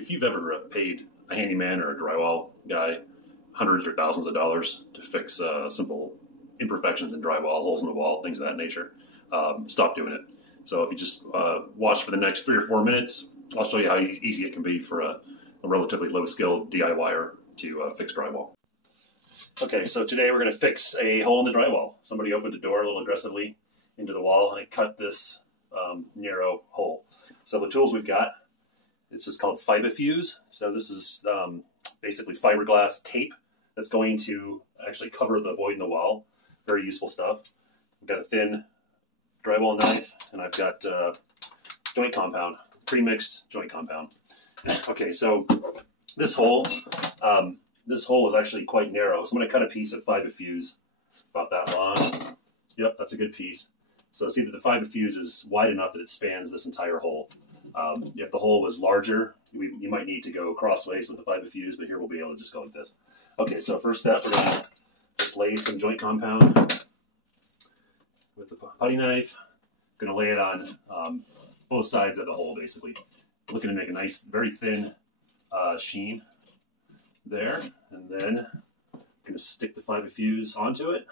If you've ever paid a handyman or a drywall guy hundreds or thousands of dollars to fix simple imperfections in drywall, holes in the wall, things of that nature, stop doing it. So if you just watch for the next 3 or 4 minutes, I'll show you how easy it can be for a relatively low-skilled DIYer to fix drywall. Okay, so today we're going to fix a hole in the drywall. Somebody opened the door a little aggressively into the wall and it cut this narrow hole. So the tools we've got, this is called FiberFuse. So this is basically fiberglass tape that's going to actually cover the void in the wall. Very useful stuff. I've got a thin drywall knife and I've got joint compound, pre-mixed joint compound. Okay, so this hole is actually quite narrow. So I'm going to cut a piece of FiberFuse about that long. Yep, that's a good piece. So see that the FiberFuse is wide enough that it spans this entire hole. If the hole was larger, you might need to go crossways with the FiberFuse, but here we'll be able to just go like this. Okay, so first step, we're going to just lay some joint compound with the putty knife. I'm going to lay it on both sides of the hole, basically. Looking to make a nice, very thin sheen there, and then I'm going to stick the FiberFuse onto it.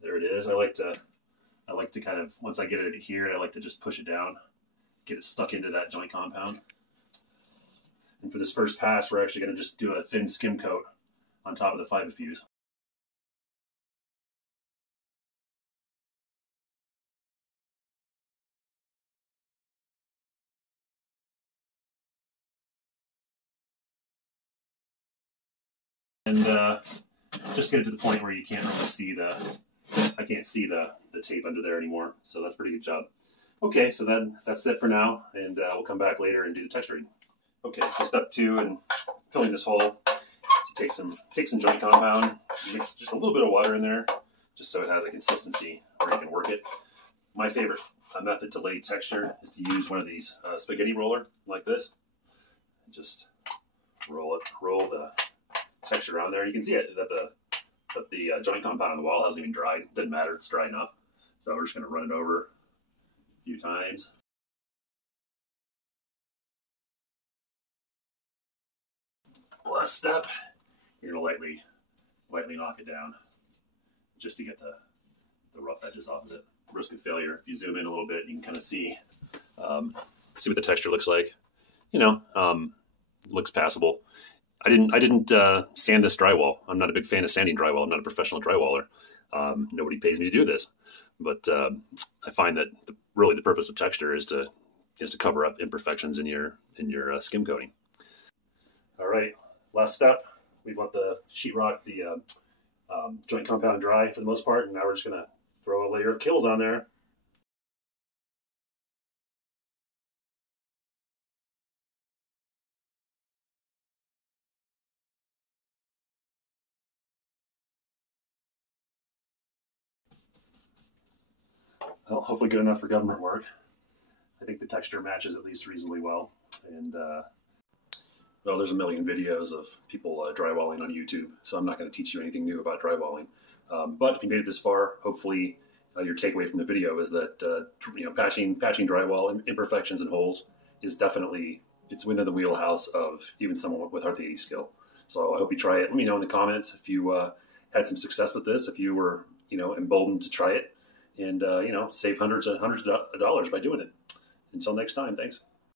There it is. I like to kind of, once I get it here, I like to just push it down, get it stuck into that joint compound. And for this first pass, we're actually going to just do a thin skim coat on top of the FiberFuse. And just get it to the point where you can't really see I can't see the tape under there anymore. So that's a pretty good job. Okay, so that's it for now, and we'll come back later and do the texturing. Okay, so step 2 in filling this hole. So take some joint compound, mix just a little bit of water in there, just so it has a consistency where you can work it. My favorite method to lay texture is to use one of these spaghetti roller like this. Just roll the texture on there. You can see it that the joint compound on the wall hasn't even dried. Doesn't matter, it's dry enough. So we're just going to run it over a few times. Last step, you're going to lightly knock it down just to get the rough edges off of it. Risk of failure. If you zoom in a little bit, you can kind of see what the texture looks like. Looks passable. I didn't sand this drywall. I'm not a big fan of sanding drywall. I'm not a professional drywaller. Nobody pays me to do this, but I find that really the purpose of texture is to cover up imperfections in your skim coating. All right, last step. We've let the sheetrock, the joint compound dry for the most part, and now we're just going to throw a layer of Kills on there. Well, hopefully good enough for government work. I think the texture matches at least reasonably well. And, well, there's a million videos of people drywalling on YouTube, so I'm not going to teach you anything new about drywalling. But if you made it this far, hopefully your takeaway from the video is that patching drywall imperfections and holes is definitely, it's within the wheelhouse of even someone with orthopedic skill. So I hope you try it. Let me know in the comments if you had some success with this, if you were emboldened to try it. And, save hundreds of dollars by doing it. Until next time, thanks.